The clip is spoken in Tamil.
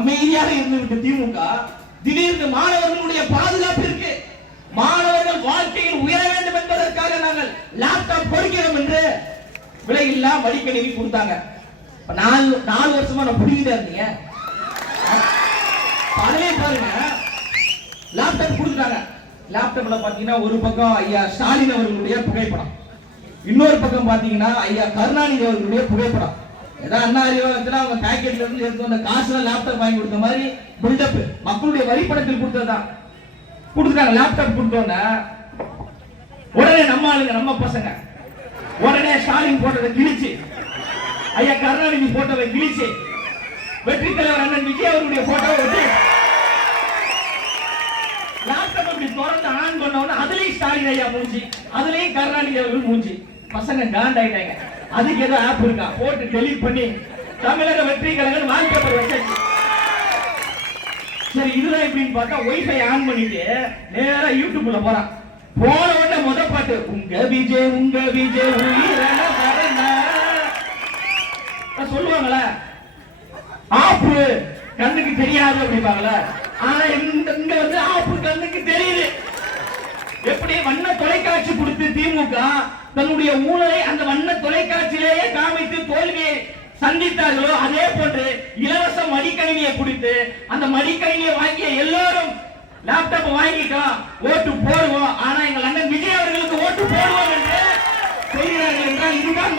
அமைதியாக இருந்துவிட்டு திமுக திடீர்னு மாணவர்களுடைய பாதுகாப்பு இருக்கு, மாணவர்கள் வாழ்க்கையில் உயர வேண்டும் என்பதற்காக நாங்கள் லேப்டாப் கொடுக்கிறோம் என்று விலையில்லா மடிக்கணினி கொடுத்தாங்க. 4 வருஷமா நான் புடிக்கிட்டே இருந்தீங்க. அதுவே பாருங்க, லேப்டாப் கொடுத்துட்டாங்க. லேப்டாப்ல பாத்தீங்கன்னா ஒரு பக்கம் ஐயா ஸ்டாலின் அவர்களுடைய புகைப்படம், இன்னொரு பக்கம் பாத்தீங்கன்னா ஐயா கருணாநிதி அவர்களுடைய புகைப்படம். ஏதாவது அண்ணா அறிவாலயத்துல அவங்க பேக்கெட்ல இருந்து எடுத்து வந்த காசுல லேப்டாப் வாங்கி கொடுத்த மாதிரி பில்டப் மக்களுடைய வரிப்பணத்தில் கொடுத்ததுதான் கொடுத்துட்டாங்க. லேப்டாப் கொடுத்தோன்னா உடனே நம்ம ஆளுங்க, நம்ம பசங்க உடனே ஸ்டாலின் போட்டதை கிழிச்சு, ஐயா கருணாநிதி போட்டோவை கிழிச்சு, வெற்றி தலைவர் அண்ணன் விஜய் அவர்களுடைய போட்டோவை வச்சு லேப்டாப் இப்படி திறந்து ஆன் பண்ணோம்னா அதுலயும் ஸ்டாலின் ஐயா மூஞ்சி, அதுலயும் கருணாநிதி அவர்கள் மூஞ்சி. பசங்க காண்டாயிட்டாங்க. அதுக்கு ஏதோ ஆப் இருக்கா போட்டு டெலீட் பண்ணி தமிழக வெற்றி கழகம் வால்பேப்பர் வச்சாச்சு. சரி, இதுதான் எப்படின்னு பார்த்தா வைஃபை ஆன் பண்ணிட்டு நேரா யூடியூப்ல போறான். போன உடனே முத பாட்டு உங்க விஜய் உயிரான சொல்லுவாங்களே, ஆப்பு கண்ணுக்கு தெரியாது அப்படிப்பாங்களே. ஆனா இங்க வந்து ஆப்பு கண்ணுக்கு தெரியுது. எப்படி வண்ண தொலைக்காட்சி கொடுத்து திமுக தன்னுடைய ஊழலை அந்த வண்ண தொலைக்காட்சியிலேயே காமித்து தோல்வியை சந்தித்தார்களோ, அதே போன்று இலவச மடிக்கணினியை கொடுத்து அந்த மடிக்கணினியை வாங்கிய எல்லாரும் லேப்டாப் வாங்கிக்கலாம், ஓட்டு போடுவோம், ஆனா எங்கள் அண்ணன் விஜய் அவர்களுக்கு ஓட்டு போடுவோம் என்று சொல்கிறார்கள் என்றால் இதுதான்